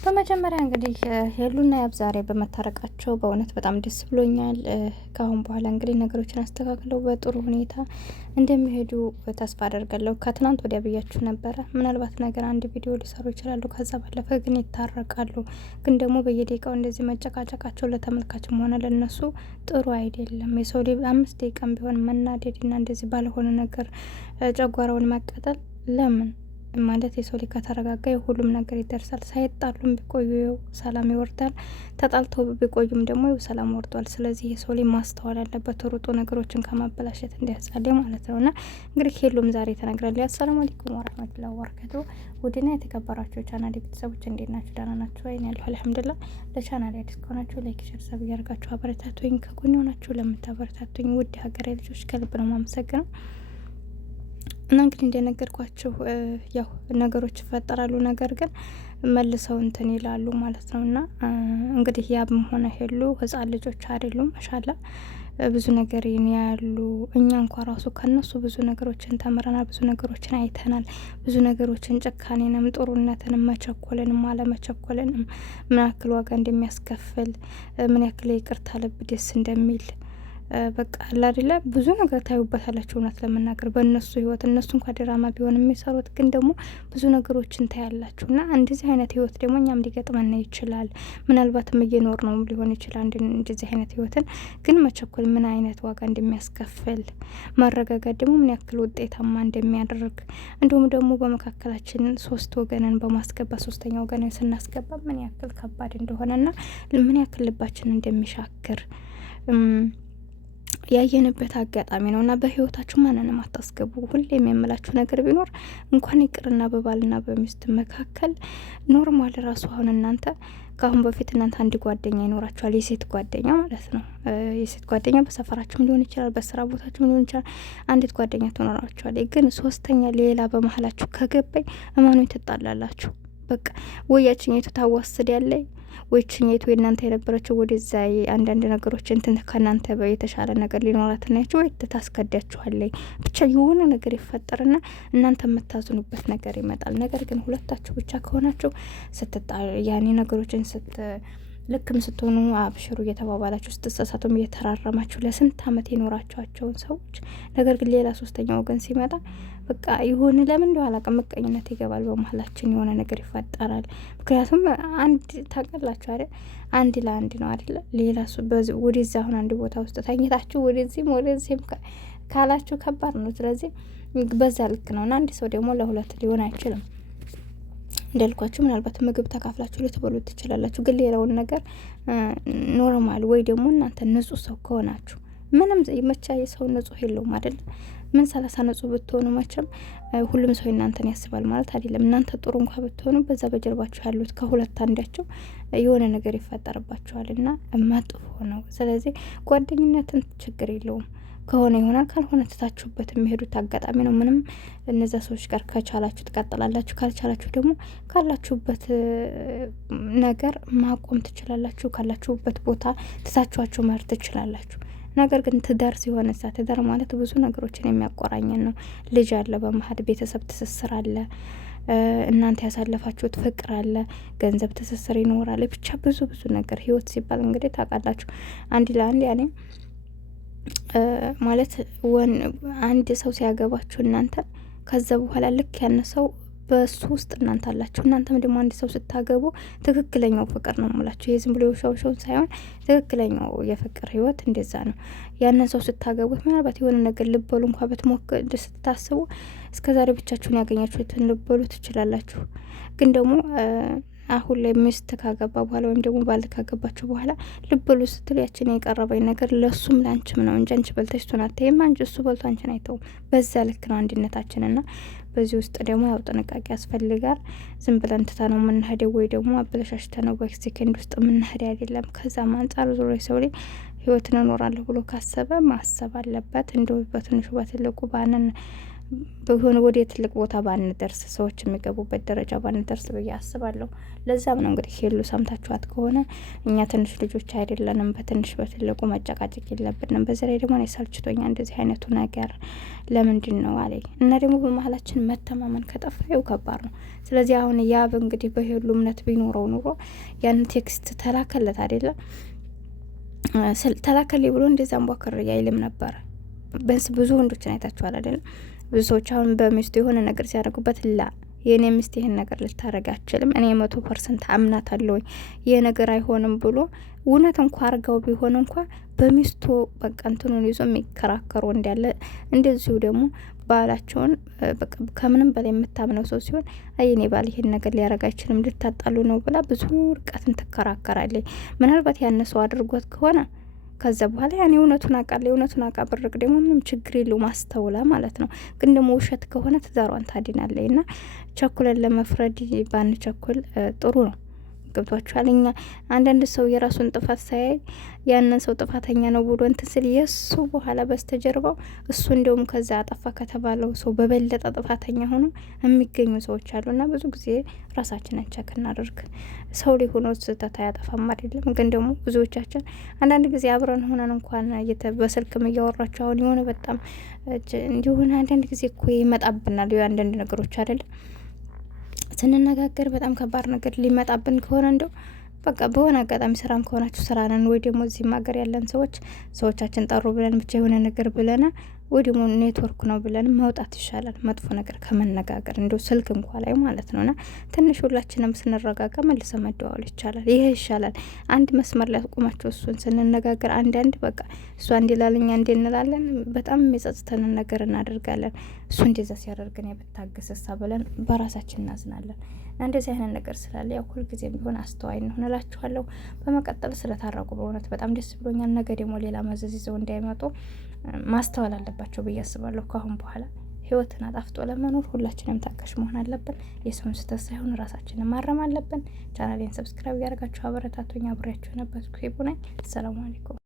በመጀመሪያ እንግዲህ ሄሉና ያብ ዛሬ በመታረቃቸው በእውነት በጣም ደስ ብሎኛል። ከአሁን በኋላ እንግዲህ ነገሮችን አስተካክለው በጥሩ ሁኔታ እንደሚሄዱ ተስፋ አደርጋለሁ። ከትናንት ወዲያ ብያችሁ ነበረ። ምናልባት ነገር አንድ ቪዲዮ ሊሰሩ ይችላሉ። ከዛ ባለፈ ግን ይታረቃሉ። ግን ደግሞ በየደቂቃው እንደዚህ መጨቃጨቃቸው ለተመልካችም ሆነ ለነሱ ጥሩ አይደለም። የሰው ልጅ 5 ደቂቃም ቢሆን መናደድና እንደዚህ ባልሆነ ነገር ጨጓራውን ማቃጠል ለምን ማለት የሰው ልጅ ከተረጋጋ የሁሉም ነገር ይደርሳል። ሳይጣሉም ቢቆዩ ሰላም ይወርዳል። ተጣልተው ቢቆዩም ደግሞ ሰላም ወርዷል። ስለዚህ የሰው ልጅ ማስተዋል ያለበት ሩጦ ነገሮችን ከማበላሸት እንዲያጸልይ ማለት ነው። እና እንግዲህ ሄሉም ዛሬ ተናግራለች። አሰላሙ አለይኩም ወራህመቱላሂ ወበረካቱ። ውድና የተከበራችሁ ቻናል ቤተሰቦች እንዴት ናችሁ? ደህና ናችሁ ወይ? ያለሁ አልሐምዱሊላህ። ለቻናል አዲስ ከሆናችሁ ላይክ፣ ሼር፣ ሰብ እያደረጋችሁ አበረታቱኝ። ከጎን ሆናችሁ ለምታበረታቱኝ ውድ ሀገሬ ልጆች ከልብ ነው የማመሰግነው። እና እንግዲህ እንደነገርኳችሁ ያው ነገሮች ይፈጠራሉ፣ ነገር ግን መልሰው እንትን ይላሉ ማለት ነው። እና እንግዲህ ያብም ሆነ ሄሉ ህጻን ልጆች አይደሉም። ማሻአላ ብዙ ነገር ያሉ እኛ እንኳ ራሱ ከነሱ ብዙ ነገሮችን ተምረናል፣ ብዙ ነገሮችን አይተናል፣ ብዙ ነገሮችን ጭካኔንም፣ ጥሩነትንም፣ መቸኮልንም አለመቸኮልንም ምን ያክል ዋጋ እንደሚያስከፍል ምን ያክል ይቅርታ ልብ ደስ እንደሚል በቃ አይደለ ብዙ ነገር ታዩበታላችሁ። እውነት ለመናገር በእነሱ ህይወት እነሱ እንኳ ድራማ ቢሆን የሚሰሩት ግን ደግሞ ብዙ ነገሮችን ታያላችሁ። እና እንደዚህ አይነት ህይወት ደግሞ እኛም ሊገጥመን ይችላል። ምናልባትም እየኖር ነው ሊሆን ይችላል እንደዚህ አይነት ህይወትን። ግን መቸኮል ምን አይነት ዋጋ እንደሚያስከፍል፣ ማረጋጋት ደግሞ ምን ያክል ውጤታማ እንደሚያደርግ፣ እንዲሁም ደግሞ በመካከላችን 3 ወገንን በማስገባት 3ኛ ወገንን ስናስገባ ምን ያክል ከባድ እንደሆነና ምን ያክል ልባችን እንደሚሻክር ያየንበት አጋጣሚ ነው። እና በህይወታችሁ ማንንም አታስገቡ። ሁሌም የምላችሁ ነገር ቢኖር እንኳን ይቅርና በባልና በሚስት መካከል ኖርማል ራሱ አሁን እናንተ ከአሁን በፊት እናንተ አንድ ጓደኛ ይኖራችኋል፣ የሴት ጓደኛ ማለት ነው። የሴት ጓደኛ በሰፈራችሁም ሊሆን ይችላል፣ በስራ ቦታችሁም ሊሆን ይችላል። አንዲት ጓደኛ ትኖራችኋል። ግን 3ኛ ሌላ በመሀላችሁ ከገባኝ እማኑ ትጣላላችሁ። በቃ ወያችኛይቱ ታዋስድ ያለኝ ወይችኛይቱ የእናንተ የነበረችው ወደዛ አንዳንድ ነገሮች እንትን ከእናንተ የተሻለ ነገር ሊኖራት ናቸው ወይ ታስከዳችኋለኝ። ብቻ የሆነ ነገር ይፈጠርና እናንተ የምታዝኑበት ነገር ይመጣል። ነገር ግን ሁለታችሁ ብቻ ከሆናችሁ ያኔ ነገሮችን ልክም ስትሆኑ አብሽሩ እየተባባላችሁ ስትሳሳቱም እየተራረማችሁ ለስንት አመት የኖራችኋቸውን ሰዎች ነገር ግን ሌላ 3ኛ ወገን ሲመጣ በቃ ይሁን ለምን እንደው አላውቅም፣ ምቀኝነት ይገባል በመሀላችን፣ የሆነ ነገር ይፈጠራል። ምክንያቱም አንድ ታውቃላችሁ አይደል፣ አንድ ለአንድ ነው አይደል? ሌላ ወደዛ አሁን አንድ ቦታ ውስጥ ተኝታችሁ ወደዚህም ካላችሁ ከባድ ነው። ስለዚህ በዛ ልክ ነው። እና አንድ ሰው ደግሞ ለሁለት ሊሆን አይችልም። እንዳልኳችሁ ምናልባት ምግብ ተካፍላችሁ ልትበሉ ትችላላችሁ። ግን ሌላውን ነገር ኖርማል ወይ ደግሞ እናንተ ንጹህ ሰው ከሆናችሁ ምንም መቻ የሰው ንጹህ የለውም አይደል? ምን 30 ንጹህ ብትሆኑ መቼም ሁሉም ሰው እናንተን ያስባል ማለት አይደለም። እናንተ ጥሩ እንኳ ብትሆኑ በዛ በጀርባችሁ ያሉት ከሁለት አንዳቸው የሆነ ነገር ይፈጠርባችኋል እና መጥፎ ነው። ስለዚህ ጓደኝነትን ችግር የለውም ከሆነ ይሆናል፣ ካልሆነ ትታችሁበት የሚሄዱት አጋጣሚ ነው። ምንም እነዛ ሰዎች ጋር ከቻላችሁ ትቀጥላላችሁ፣ ካልቻላችሁ ደግሞ ካላችሁበት ነገር ማቆም ትችላላችሁ። ካላችሁበት ቦታ ትታችኋቸው መሄድ ትችላላችሁ። ነገር ግን ትዳር ሲሆን ትዳር ማለት ብዙ ነገሮችን የሚያቆራኘን ነው። ልጅ አለ በመሀል፣ ቤተሰብ ትስስር አለ፣ እናንተ ያሳለፋችሁት ፍቅር አለ፣ ገንዘብ ትስስር ይኖራል። ብቻ ብዙ ነገር ህይወት ሲባል እንግዲህ ታውቃላችሁ አንድ ለአንድ ያኔ ማለት አንድ ሰው ሲያገባችሁ እናንተ ከዛ በኋላ ልክ ያን ሰው በሱ ውስጥ እናንተ አላችሁ። እናንተም ደግሞ አንድ ሰው ስታገቡ ትክክለኛው ፍቅር ነው የምላችሁ። ይሄ ዝም ብሎ የውሻውሻውን ሳይሆን ትክክለኛው የፍቅር ህይወት እንደዛ ነው። ያንን ሰው ስታገቡት ምናልባት የሆነ ነገር ልበሉ እንኳ ብትሞክር ስታስቡ እስከዛሬ ብቻችሁን ያገኛችሁትን ልበሉ ትችላላችሁ። ግን ደግሞ አሁን ላይ ሚስት ካገባ በኋላ ወይም ደግሞ ባል ካገባችሁ በኋላ ልበሉ ስትል ያችን የቀረበኝ ነገር ለሱም ላንቺም ነው እንጂ አንቺ በልተሽ ቶናቴም አንቺ እሱ በልቶ አንቺን አይተውም። በዛ ልክ ነው አንድነታችንና በዚህ ውስጥ ደግሞ ያው ጥንቃቄ ያስፈልጋል። ዝም ብለን ትተነው የምንሄደው ወይ ደግሞ አበለሻሽተነው በሴከንድ ውስጥ የምንሄድ አይደለም። ከዛም አንጻር ዞሮ ሰው ላይ ህይወትን እኖራለሁ ብሎ ካሰበ ማሰብ አለበት። እንደው በትንሹ በትልቁ ባንን በሆነ ወደ ትልቅ ቦታ ባንደርስ፣ ሰዎች የሚገቡበት ደረጃ ባንደርስ ብዬ አስባለሁ። ለዛም ነው እንግዲህ ሄሉ ሰምታችኋት ከሆነ እኛ ትንሽ ልጆች አይደለንም፣ በትንሽ በትልቁ መጨቃጨቅ የለብንም። በዚህ ላይ ደግሞ እኔ ሰልችቶኛ እንደዚህ አይነቱ ነገር ለምንድን ነው አለኝ እና ደግሞ በመሀላችን መተማመን ከጠፋ ይው ከባድ ነው። ስለዚህ አሁን ያብ እንግዲህ በሄሉ እምነት ቢኖረው ኑሮ ያን ቴክስት ተላከለት አይደለም ተላከልኝ ብሎ እንደዛ አንቧክር አይልም ነበረ። በንስ ብዙ ወንዶችን አይታችኋል አይደለም? ብዙ ሰዎች አሁን በሚስቱ የሆነ ነገር ሲያደርጉበት ላ የእኔ ሚስት ይህን ነገር ልታደርግ አችልም፣ እኔ 100% አምናት አለውኝ ይህ ነገር አይሆንም ብሎ እውነት እንኳ አርጋው ቢሆን እንኳ በሚስቱ በቃ እንትኑን ይዞ የሚከራከሩ እንዳለ፣ እንደዚሁ ደግሞ ባላቸውን በቃ ከምንም በላይ የምታምነው ሰው ሲሆን እኔ ባል ይሄን ነገር ሊያረግ አይችልም ልታጣሉ ነው ብላ ብዙ ርቀትን ትከራከራለች። ምናልባት ያነሰው አድርጎት ከሆነ ከዛ በኋላ ያኔ እውነቱን አውቃለሁ እውነቱን አቃብርቅ ደግሞ ምንም ችግር የለው ማስተውላ ማለት ነው። ግን ደግሞ ውሸት ከሆነ ትዳሯን ታድናለች። እና ቸኩለን ለመፍረድ ባንቸኩል ጥሩ ነው። ገብቷችኋል? እኛ አንዳንድ ሰው የራሱን ጥፋት ሳያይ ያንን ሰው ጥፋተኛ ነው ብሎ እንትን ስል የእሱ በኋላ በስተጀርባው እሱ እንዲሁም ከዛ አጠፋ ከተባለው ሰው በበለጠ ጥፋተኛ ሆኖ የሚገኙ ሰዎች አሉና ብዙ ጊዜ ራሳችንን ቸክ እናደርግ። ሰው ሊሆኖ ስህተት አያጠፋም አይደለም። ግን ደግሞ ብዙዎቻችን አንዳንድ ጊዜ አብረን ሆነን እንኳን በስልክም እያወራቸው አሁን የሆነ በጣም እንዲሆነ አንዳንድ ጊዜ እኮ ይመጣብናል አንዳንድ ነገሮች አይደለም ስንነጋገር በጣም ከባድ ነገር ሊመጣብን ከሆነ እንደው በቃ በሆነ አጋጣሚ ስራም ከሆናችሁ ስራ ነን ወይ ደግሞ እዚህም ሀገር ያለን ሰዎቻችን ጠሩ ብለን ብቻ የሆነ ነገር ብለና ወይ ደግሞ ኔትወርክ ነው ብለን መውጣት ይሻላል፣ መጥፎ ነገር ከመነጋገር እንደው ስልክ እንኳ ላይ ማለት ነውና ትንሽ ሁላችንም ስንረጋጋ መልሰ መደዋወል ይቻላል። ይሄ ይሻላል። አንድ መስመር ላይ አቁማችሁ እሱን ስንነጋገር አንዳንድ በቃ እሱ አንድ ይላልኛ እንዴ እንላለን። በጣም የሚጸጽተንን ነገር እናደርጋለን። እሱ እንደዛ ሲያደርገን የብታገሰሳ ብለን በራሳችን እናዝናለን። እንደዚህ አይነት ነገር ስላለ ያው ሁል ጊዜም ቢሆን አስተዋይ ነው እላችኋለሁ። በመቀጠል ስለታረቁ በእውነት በጣም ደስ ብሎኛል። ነገ ደግሞ ሌላ መዘዝ ይዘው እንዳይመጡ ማስተዋል አለባቸው ብዬ አስባለሁ። ካሁን በኋላ ህይወትን አጣፍጦ ለመኖር ሁላችንም ታጋሽ መሆን አለብን። የሰውን ስህተት ሳይሆን ራሳችንን ማረም አለብን። ቻናሌን ሰብስክራይብ ያደርጋችሁ አበረታቶኛ አብሬያችሁ ነበርኩ። ይቡናኝ። ሰላም አለይኩም።